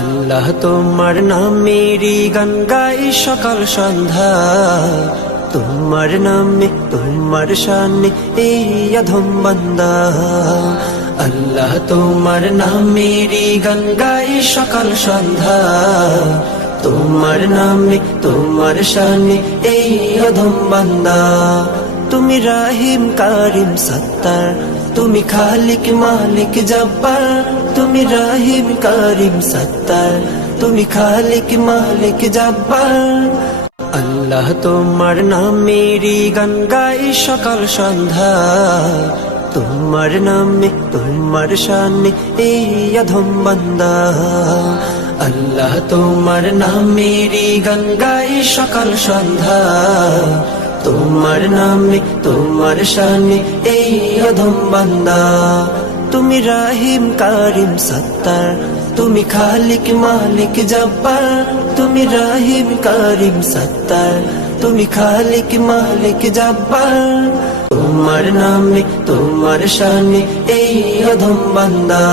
আল্লাহ তোমার নামেরই গান গাই সকাল সন্ধ্যা, তোমার নামে তোমার শানে এই অধম বান্দা। আল্লাহ তোমার নামেরই গান গাই সকাল সন্ধ্যা, তোমার নামে তোমার শানে এই অধম বান্দা। তুমি রাহিম কারিম সত্তার, তুমি খালিক মালিক জব্বার। তুমি রাহিম কারিম সত্তার, তুমি খালিক মালিক জব্বার। আল্লাহ তোমার নামেরই গান গাই সকাল সন্ধ্যা, তোমার নামে তোমার শানে এই অধম বান্দা। আল্লাহ তোমার নামেরই গান গাই সকাল সন্ধ্যা, তোমার নামে তোমার শানে এই অধম বান্দা। তুমি রাহিম কারিম সত্তার, তুমি খালিক মালিক জব্বার। তুমি রাহিম কারিম সত্তার, তুমি খালিক মালিক জব্বার। তোমার নামে তোমার শানে এই অধম বান্দা।